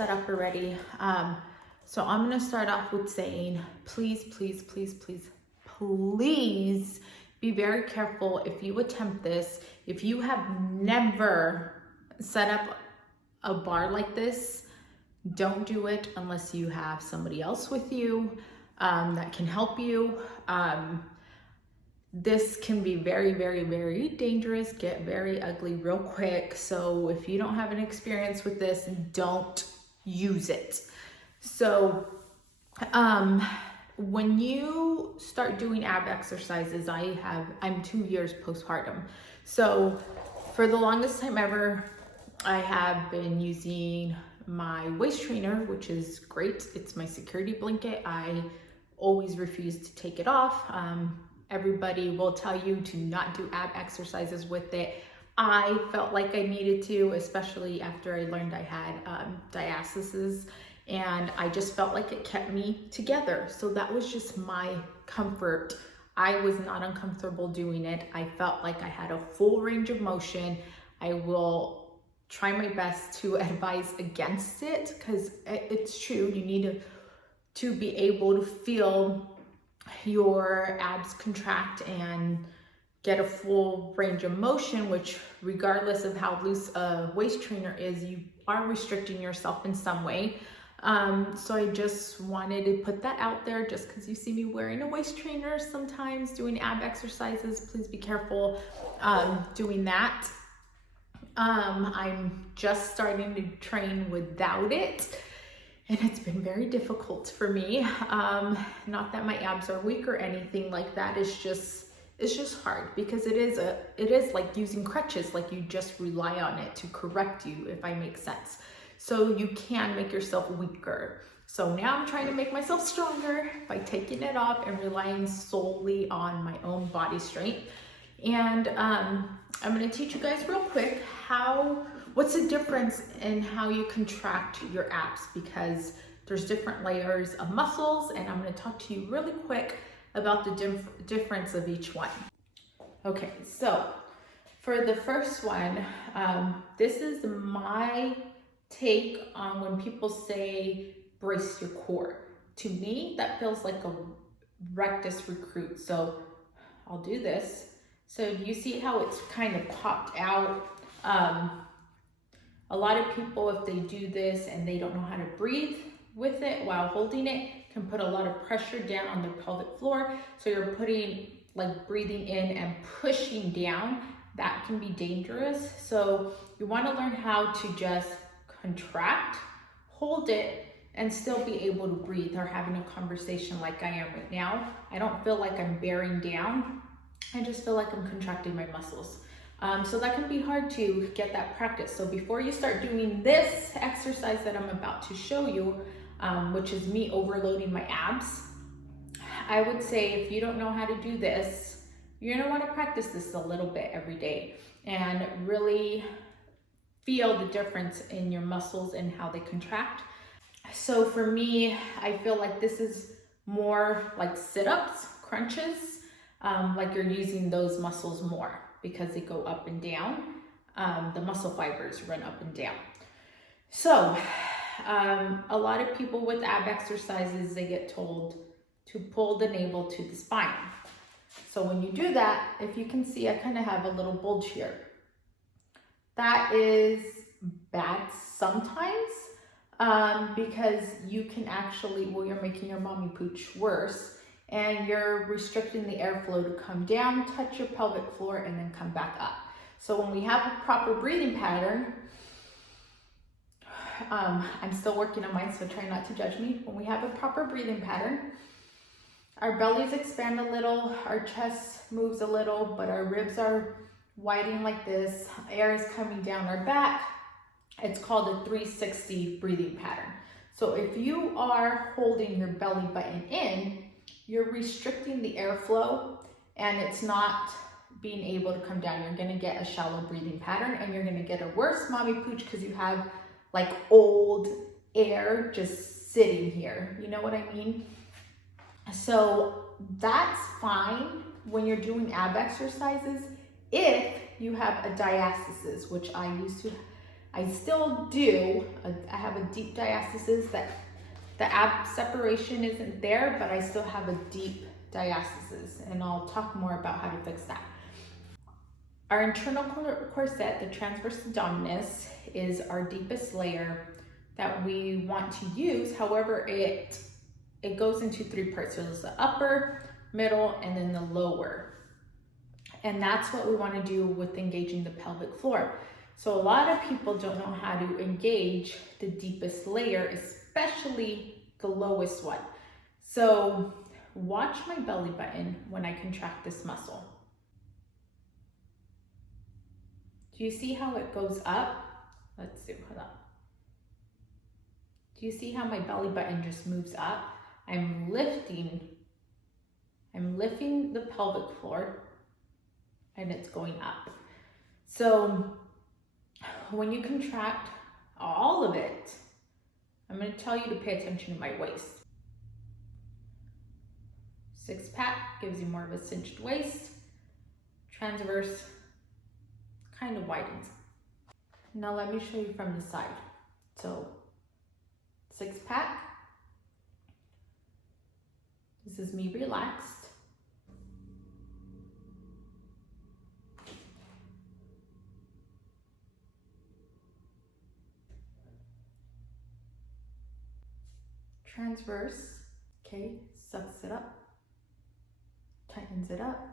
set up already. So I'm gonna start off with saying, please, please, please, please, please be very careful if you attempt this. If you have never set up a bar like this, don't do it unless you have somebody else with you that can help you. This can be very, very, very dangerous, get very ugly real quick. So if you don't have an experience with this, don't use it. So when you start doing ab exercises, I'm 2 years postpartum. So for the longest time ever, I have been using my waist trainer, which is great. It's my security blanket. I always refuse to take it off. Everybody will tell you to not do ab exercises with it. I felt like I needed to, especially after I learned I had diastasis, and I just felt like it kept me together. So that was just my comfort. I was not uncomfortable doing it. I felt like I had a full range of motion. I will try my best to advise against it because it's true. You need to be able to feel your abs contract and get a full range of motion, which regardless of how loose a waist trainer is, you are restricting yourself in some way. So I just wanted to put that out there just because you see me wearing a waist trainer sometimes doing ab exercises. Please be careful doing that. I'm just starting to train without it, and it's been very difficult for me. Not that my abs are weak or anything like that. It's just hard because it is like using crutches, like you just rely on it to correct you, if I make sense. So you can make yourself weaker. So now I'm trying to make myself stronger by taking it off and relying solely on my own body strength. And I'm gonna teach you guys real quick what's the difference in how you contract your abs, because there's different layers of muscles, and I'm gonna talk to you really quick about the difference of each one. Okay, so for the first one, this is my take on when people say brace your core. To me, that feels like a rectus recruit. So I'll do this. So you see how it's kind of popped out? A lot of people, if they do this and they don't know how to breathe with it while holding it, can put a lot of pressure down on their pelvic floor. So you're putting, like, breathing in and pushing down. That can be dangerous. So you want to learn how to just contract, hold it, and still be able to breathe, or having a conversation like I am right now. I don't feel like I'm bearing down. I just feel like I'm contracting my muscles. So that can be hard to get that practice. So before you start doing this exercise that I'm about to show you, which is me overloading my abs, I would say if you don't know how to do this, you're gonna wanna practice this a little bit every day and really feel the difference in your muscles and how they contract. So for me, I feel like this is more like sit-ups, crunches, like you're using those muscles more because they go up and down. The muscle fibers run up and down. So a lot of people with ab exercises, they get told to pull the navel to the spine. So when you do that, if you can see, I kind of have a little bulge here. That is bad sometimes because you can actually, well, you're making your mommy pooch worse, and you're restricting the airflow to come down, touch your pelvic floor, and then come back up. So when we have a proper breathing pattern, I'm still working on mine, so try not to judge me. When we have a proper breathing pattern, our bellies expand a little, our chest moves a little, but our ribs are widening like this. Air is coming down our back. It's called a 360 breathing pattern. So if you are holding your belly button in, you're restricting the airflow and it's not being able to come down. You're gonna get a shallow breathing pattern and you're gonna get a worse mommy pooch because you have like old air just sitting here. You know what I mean? So that's fine when you're doing ab exercises if you have a diastasis, which I used to I still do. I have a deep diastasis that the ab separation isn't there, but I still have a deep diastasis, and I'll talk more about how to fix that. Our internal corset, the transverse abdominis, is our deepest layer that we want to use. However, it goes into 3 parts. So there's the upper, middle, and then the lower. And that's what we want to do with engaging the pelvic floor. So a lot of people don't know how to engage the deepest layer, especially the lowest one. So watch my belly button when I contract this muscle. Do you see how it goes up? Let's see, hold up. Do you see how my belly button just moves up? I'm lifting the pelvic floor, and it's going up. So when you contract all of it, I'm going to tell you to pay attention to my waist. 6-pack gives you more of a cinched waist. Transverse kind of widens. Now let me show you from the side. So 6-pack. This is me relaxed. Transverse, okay, sucks it up, tightens it up.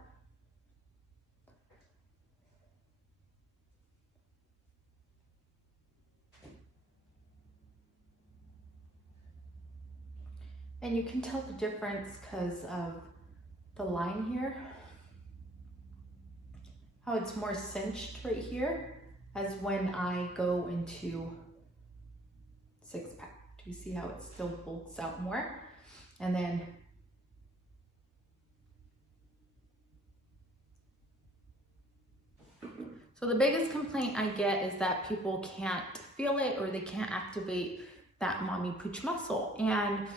And you can tell the difference because of the line here, how it's more cinched right here as when I go into 6-pack. Do you see how it still bolts out more? And then so the biggest complaint I get is that people can't feel it or they can't activate that mommy pooch muscle. And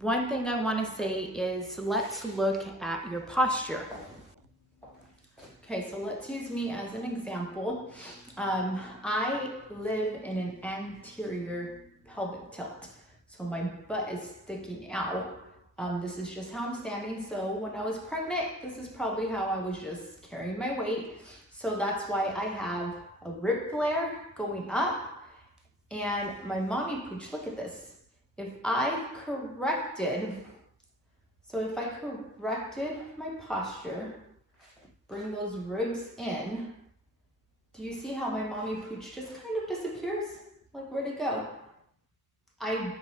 one thing I want to say is let's look at your posture. Okay, so let's use me as an example. I live in an anterior pelvic tilt, so my butt is sticking out. This is just how I'm standing. So when I was pregnant, this is probably how I was just carrying my weight. So that's why I have a rib flare going up and my mommy pooch. Look at this. If I corrected my posture, bring those ribs in, do you see how my mommy pooch just kind of disappears? Like, where'd it go? I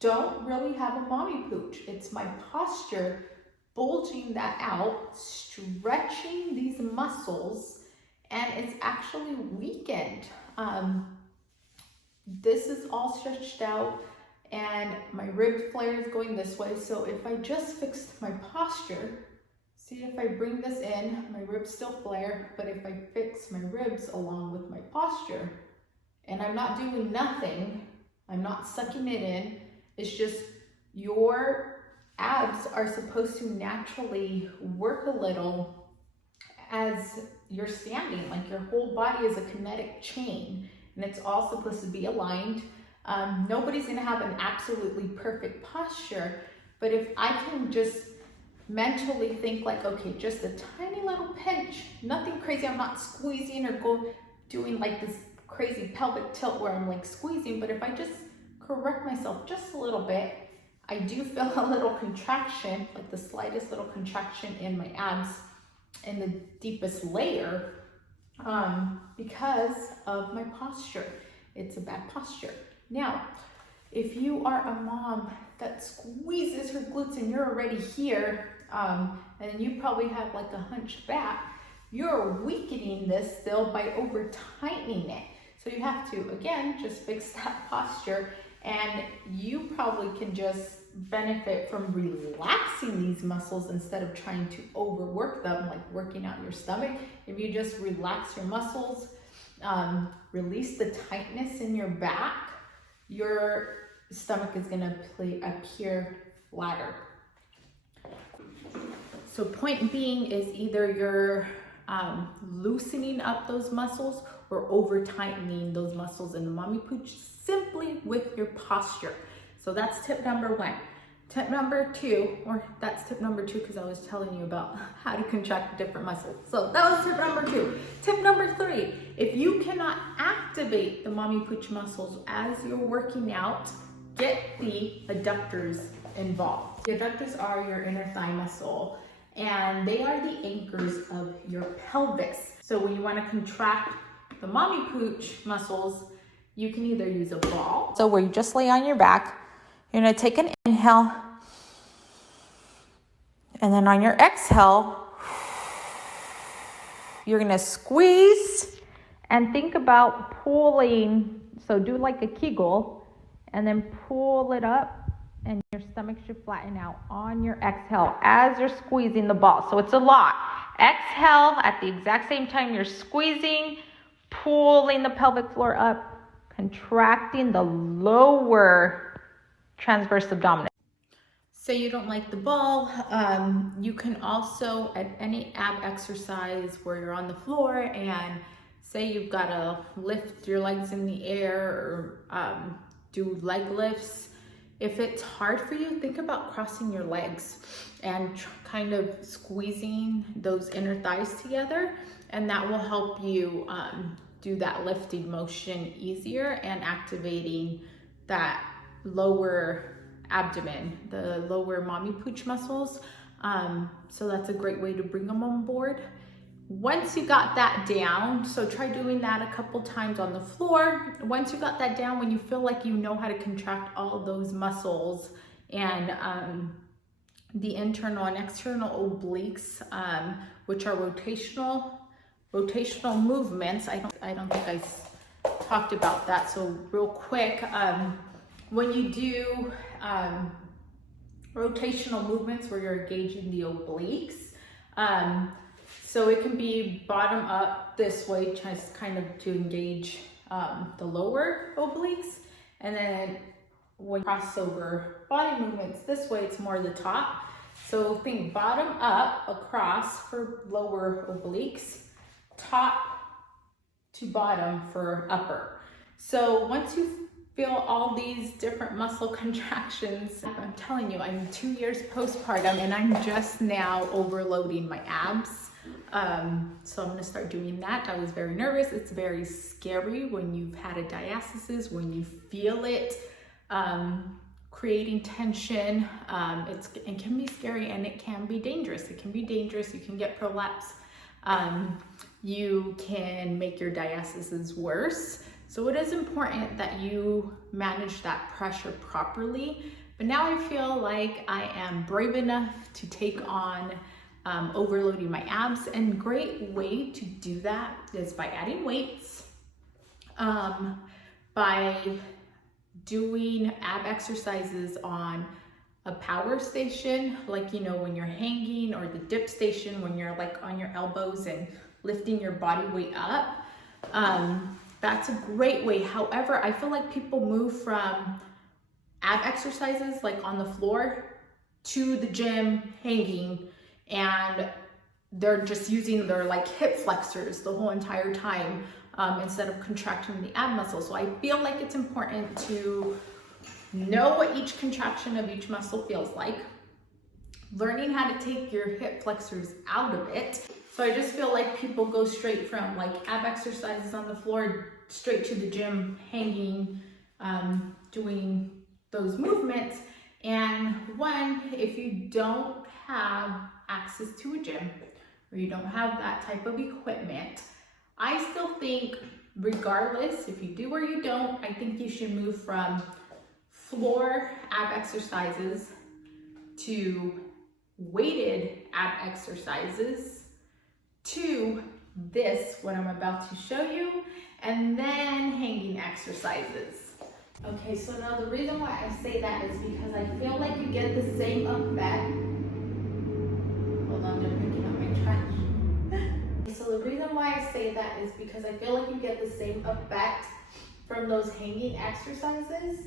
don't really have a mommy pooch. It's my posture bulging that out, stretching these muscles, and it's actually weakened. This is all stretched out and my rib flare is going this way. So if I just fixed my posture, see, if I bring this in, my ribs still flare, but if I fix my ribs along with my posture, and I'm not doing nothing, I'm not sucking it in, it's just your abs are supposed to naturally work a little as you're standing, like your whole body is a kinetic chain and it's all supposed to be aligned. Nobody's gonna have an absolutely perfect posture, but if I can just mentally think like, okay, just a tiny little pinch, nothing crazy, I'm not squeezing or doing like this crazy pelvic tilt where I'm like squeezing, but if I just correct myself just a little bit, I do feel a little contraction, like the slightest little contraction in my abs in the deepest layer because of my posture. It's a bad posture. Now, if you are a mom that squeezes her glutes and you're already here, and you probably have like a hunched back, you're weakening this still by over tightening it. So you have to, again, just fix that posture, and you probably can just benefit from relaxing these muscles instead of trying to overwork them, like working out your stomach. If you just relax your muscles, release the tightness in your back, your stomach is gonna appear flatter. So point being is either you're loosening up those muscles or over tightening those muscles in the mommy pooch simply with your posture. So that's tip number one. Tip number two, or that's tip number two because I was telling you about how to contract different muscles. So that was tip number two. Tip number three, if you cannot activate the mommy pooch muscles as you're working out, get the adductors involved. The adductors are your inner thigh muscle, and they are the anchors of your pelvis. So when you want to contract the mommy pooch muscles, you can either use a ball. So where you just lay on your back, you're going to take an inhale, and then on your exhale, you're going to squeeze and think about pulling. So do like a kegel and then pull it up, and your stomach should flatten out on your exhale as you're squeezing the ball. So it's a lot. Exhale at the exact same time you're squeezing, pulling the pelvic floor up, contracting the lower transverse abdominis. Say you don't like the ball, you can also, at any ab exercise where you're on the floor and say you've got to lift your legs in the air or do leg lifts, if it's hard for you, think about crossing your legs and kind of squeezing those inner thighs together, and that will help you do that lifting motion easier and activating that lower abdomen, the lower mommy pooch muscles. So that's a great way to bring them on board. Once you got that down, so try doing that a couple times on the floor. Once you got that down, when you feel like you know how to contract all of those muscles and the internal and external obliques, which are rotational movements. I don't think I talked about that. So real quick, when you do rotational movements where you're engaging the obliques, so it can be bottom up this way, just kind of to engage the lower obliques, and then when you cross over body movements this way, it's more the top. So think bottom up across for lower obliques, top to bottom for upper. So once you feel all these different muscle contractions, I'm telling you, I'm 2 years postpartum and I'm just now overloading my abs. So I'm gonna start doing that. I was very nervous. It's very scary when you've had a diastasis, when you feel it creating tension. It can be scary and it can be dangerous. It can be dangerous. You can get prolapse. You can make your diastasis worse. So it is important that you manage that pressure properly. But now I feel like I am brave enough to take on overloading my abs, and great way to do that is by adding weights, by doing ab exercises on a power station, like, you know, when you're hanging, or the dip station when you're like on your elbows and lifting your body weight up. That's a great way. However, I feel like people move from ab exercises like on the floor to the gym hanging, and they're just using their like hip flexors the whole entire time instead of contracting the ab muscle. So I feel like it's important to know what each contraction of each muscle feels like, learning how to take your hip flexors out of it. So I just feel like people go straight from like ab exercises on the floor straight to the gym hanging, doing those movements. And one, if you don't have access to a gym, or you don't have that type of equipment, I still think, regardless if you do or you don't, I think you should move from floor ab exercises to weighted ab exercises to this, what I'm about to show you, and then hanging exercises. Okay, so now the reason why I say that is because I feel like you get the same effect. Hold on, they're picking up my trash. So the reason why I say that is because I feel like you get the same effect from those hanging exercises,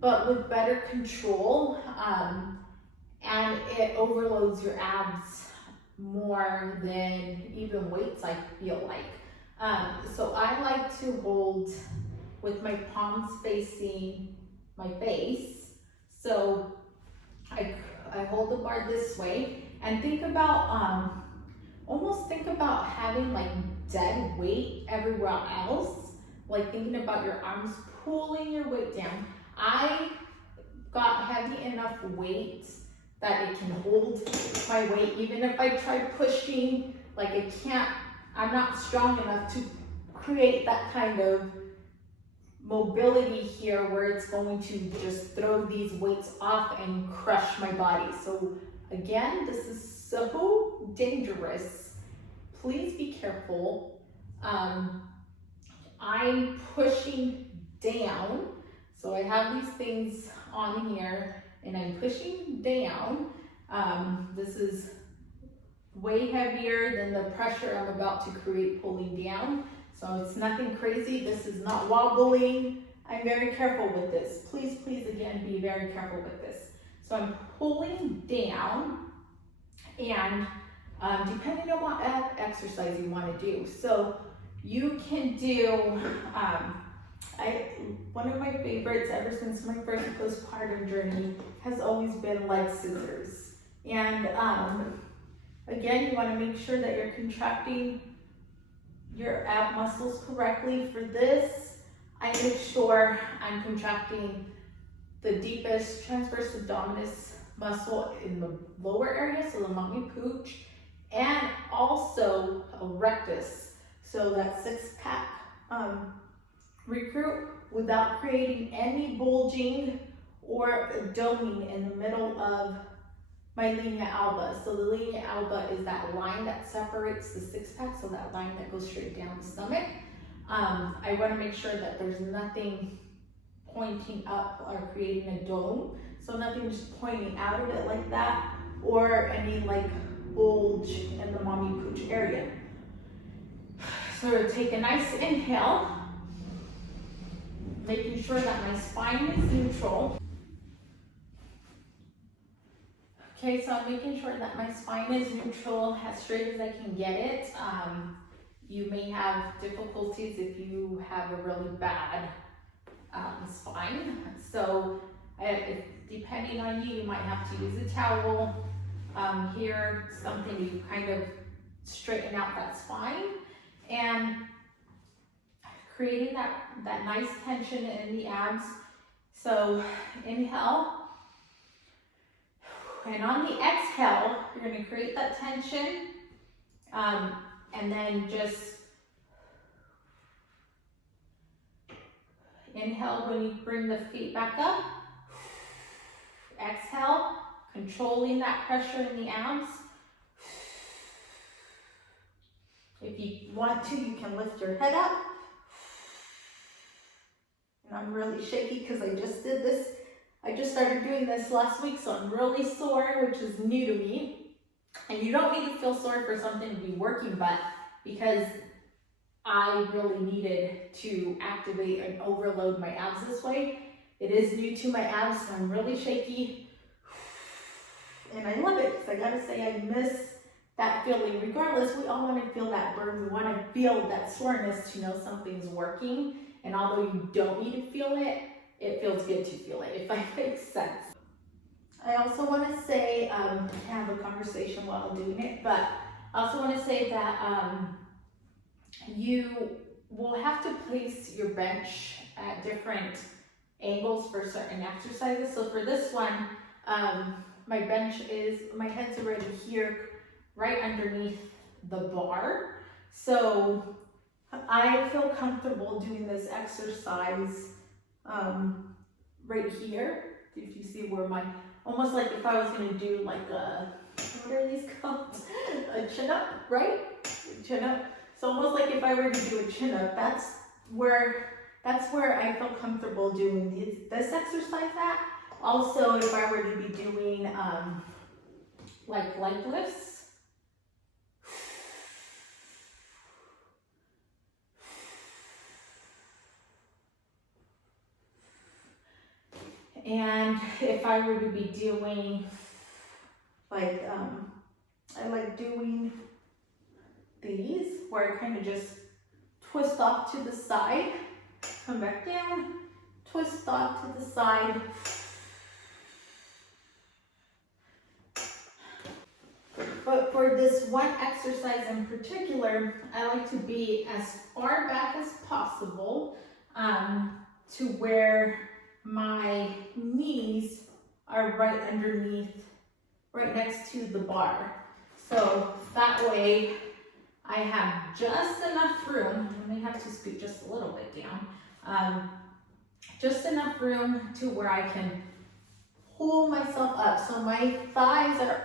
but with better control, and it overloads your abs more than even weights, I feel like. So I like to hold with my palms facing my face. So I hold the bar this way, and think about, almost think about having like dead weight everywhere else, like thinking about your arms pulling your weight down. I got heavy enough weight that it can hold my weight, even if I try pushing, like it can't, I'm not strong enough to create that kind of mobility here where it's going to just throw these weights off and crush my body. So again, this is so dangerous. Please be careful. I'm pushing down. So I have these things on here and I'm pushing down. This is way heavier than the pressure I'm about to create pulling down. So it's nothing crazy. This is not wobbling. I'm very careful with this. Please, please, again, be very careful with this. So I'm pulling down, and depending on what exercise you want to do. So you can do, one of my favorites ever since my first postpartum journey has always been leg scissors. And again, you want to make sure that you're contracting your ab muscles correctly. For this, I make sure I'm contracting the deepest transverse abdominis muscle in the lower area, so the mommy pooch, and also a rectus, so that six-pack recruit, without creating any bulging or doming in the middle of my linea alba. So the linea alba is that line that separates the six-pack, so that line that goes straight down the stomach. I want to make sure that there's nothing pointing up or creating a dome, so nothing just pointing out of it like that, or any like bulge in the mommy pooch area. So take a nice inhale, making sure that my spine is neutral. Okay, so I'm making sure that my spine is neutral, as straight as I can get it. You may have difficulties if you have a really bad spine. So depending on you, you might have to use a towel here, something to kind of straighten out that spine, and creating that nice tension in the abs. So inhale. And on the exhale, you're going to create that tension, and then just inhale when you bring the feet back up. Exhale, controlling that pressure in the abs. If you want to, you can lift your head up. And I'm really shaky because I just did this. I just started doing this last week, so I'm really sore, which is new to me. And you don't need to feel sorry for something to be working, but because I really needed to activate and overload my abs this way. It is new to my abs, so I'm really shaky. And I love it, because I gotta say I miss that feeling. Regardless, we all want to feel that burn. We want to feel that soreness to know something's working. And although you don't need to feel it, it feels good to feel it, if that makes sense. I also want to say, have a conversation while doing it, but I also want to say that you will have to place your bench at different angles for certain exercises. So for this one, my head's already here, right underneath the bar. So I feel comfortable doing this exercise right here. If you see where almost like if I was going to do like what are these called? A chin up, right? Chin up. So almost like if I were to do a chin up, that's where I feel comfortable doing this exercise at. Also, if I were to be doing like leg lifts. And if I were to be doing like, I like doing these where I kind of just twist off to the side, come back down, twist off to the side. But for this one exercise in particular, I like to be as far back as possible to where my knees are right underneath, right next to the bar. So that way I have just enough room. I may have to scoot just a little bit down. Just enough room to where I can pull myself up. So my thighs are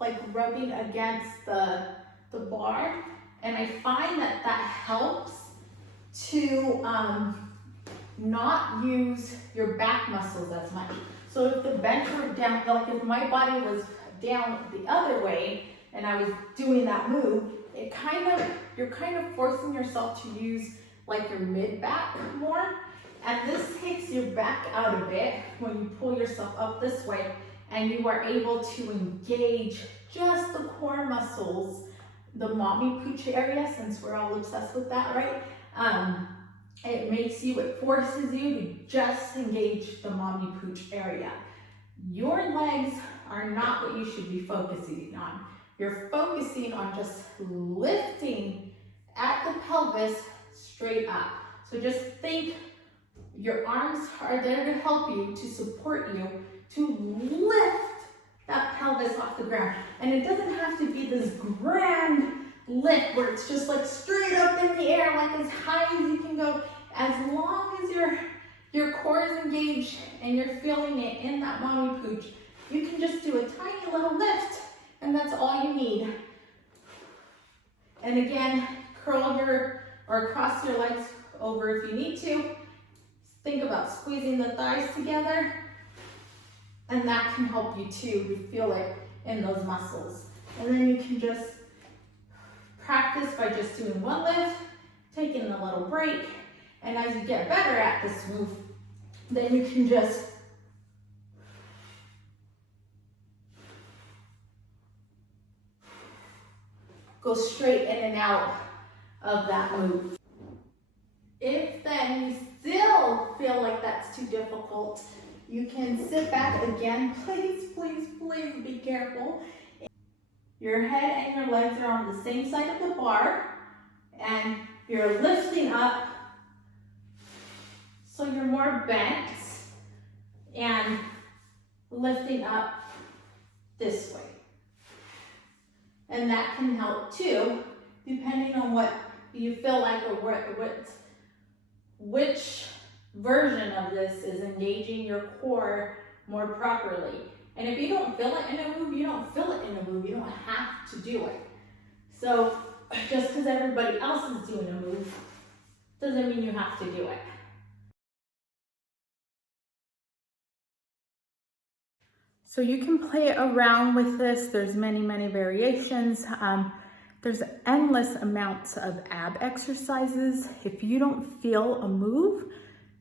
like rubbing against the bar, and I find that that helps to not use your back muscles as much. So if the bench were down, like if my body was down the other way and I was doing that move, you're kind of forcing yourself to use like your mid back more, and this takes your back out of it when you pull yourself up this way, and you are able to engage just the core muscles, the mommy pooch area, since we're all obsessed with that, right? It forces you to just engage the mommy pooch area. Your legs are not what you should be focusing on. You're focusing on just lifting at the pelvis straight up. So just think your arms are there to help you, to support you, to lift that pelvis off the ground. And it doesn't have to be this grand lift where it's just like straight up in the air, like as high as you can go. As long as your core is engaged and you're feeling it in that mommy pooch, you can just do a tiny little lift, and that's all you need. And again, curl or cross your legs over if you need to. Think about squeezing the thighs together, and that can help you too. You feel it in those muscles. And then you can just practice by just doing one lift, taking a little break, and as you get better at this move, then you can just go straight in and out of that move. If then you still feel like that's too difficult, you can sit back again. Please, please, please be careful. Your head and your legs are on the same side of the bar, and you're lifting up so you're more bent and lifting up this way. And that can help too, depending on what you feel like or which version of this is engaging your core more properly. And if you don't feel it in a move, you don't feel it in a move. You don't have to do it. So just because everybody else is doing a move doesn't mean you have to do it. So you can play around with this. There's many, many variations. There's endless amounts of ab exercises. If you don't feel a move,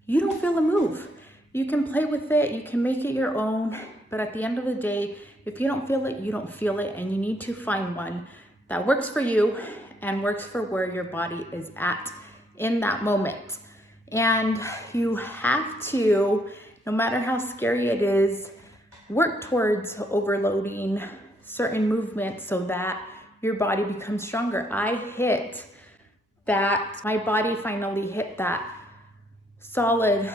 you don't feel a move. You can play with it, you can make it your own, but at the end of the day, if you don't feel it, you don't feel it, and you need to find one that works for you and works for where your body is at in that moment. And you have to, no matter how scary it is, work towards overloading certain movements so that your body becomes stronger. My body finally hit that solid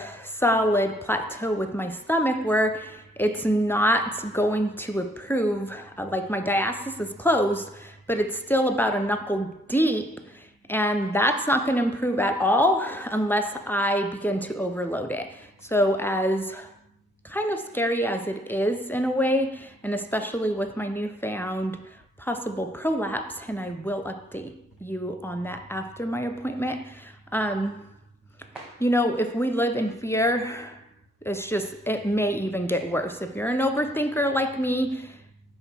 plateau with my stomach where it's not going to improve. Like my diastasis is closed, but it's still about a knuckle deep, and that's not going to improve at all unless I begin to overload it. So as kind of scary as it is in a way, and especially with my newfound possible prolapse, and I will update you on that after my appointment. You know, if we live in fear, it may even get worse. If you're an overthinker like me,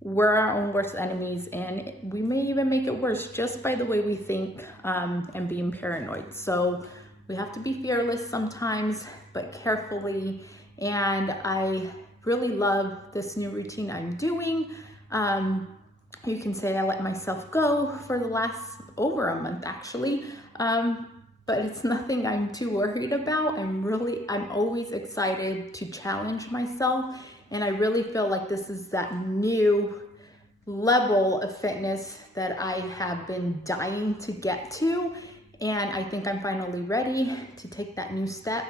we're our own worst enemies, and we may even make it worse just by the way we think and being paranoid. So we have to be fearless sometimes, but carefully. And I really love this new routine I'm doing. You can say I let myself go for the last over a month actually. but it's nothing I'm too worried about. I'm always excited to challenge myself. And I really feel like this is that new level of fitness that I have been dying to get to. And I think I'm finally ready to take that new step,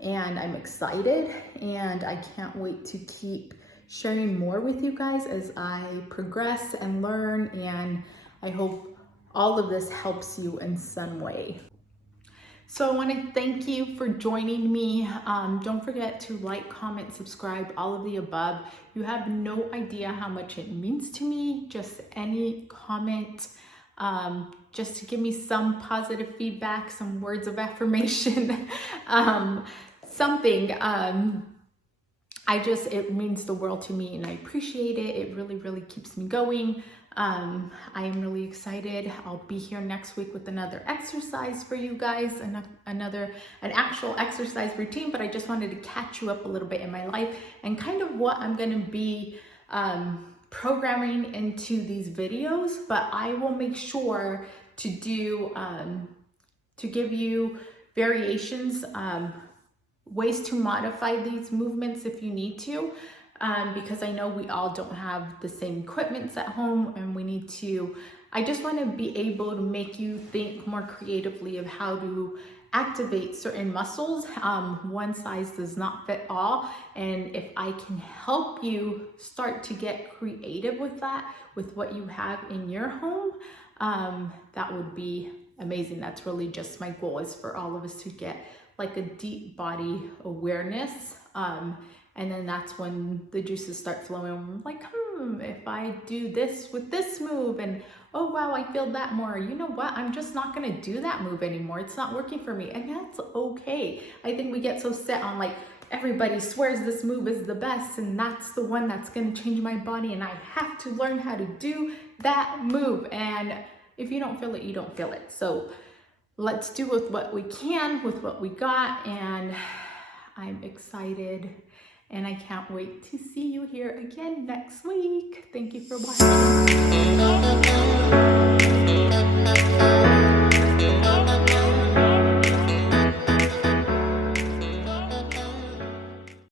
and I'm excited, and I can't wait to keep sharing more with you guys as I progress and learn, and I hope all of this helps you in some way. So I want to thank you for joining me. Don't forget to like, comment, subscribe, all of the above. You have no idea how much it means to me. Just any comment, just to give me some positive feedback, some words of affirmation, something. It means the world to me, and I appreciate it. It really, really keeps me going. I am really excited. I'll be here next week with another exercise for you guys, and an actual exercise routine, but I just wanted to catch you up a little bit in my life and kind of what I'm going to be programming into these videos. But I will make sure to do, to give you variations, ways to modify these movements if you need to. Because I know we all don't have the same equipment at home, and I just want to be able to make you think more creatively of how to activate certain muscles. One size does not fit all, and if I can help you start to get creative with that, with what you have in your home, that would be amazing. That's really just my goal, is for all of us to get like a deep body awareness. And then that's when the juices start flowing. I'm like, if I do this with this move, and oh wow, I feel that more. You know what? I'm just not gonna do that move anymore. It's not working for me, and that's okay. I think we get so set on like, everybody swears this move is the best, and that's the one that's gonna change my body, and I have to learn how to do that move. And if you don't feel it, you don't feel it. So let's do with what we can, with what we got, and I'm excited. And I can't wait to see you here again next week. Thank you for watching.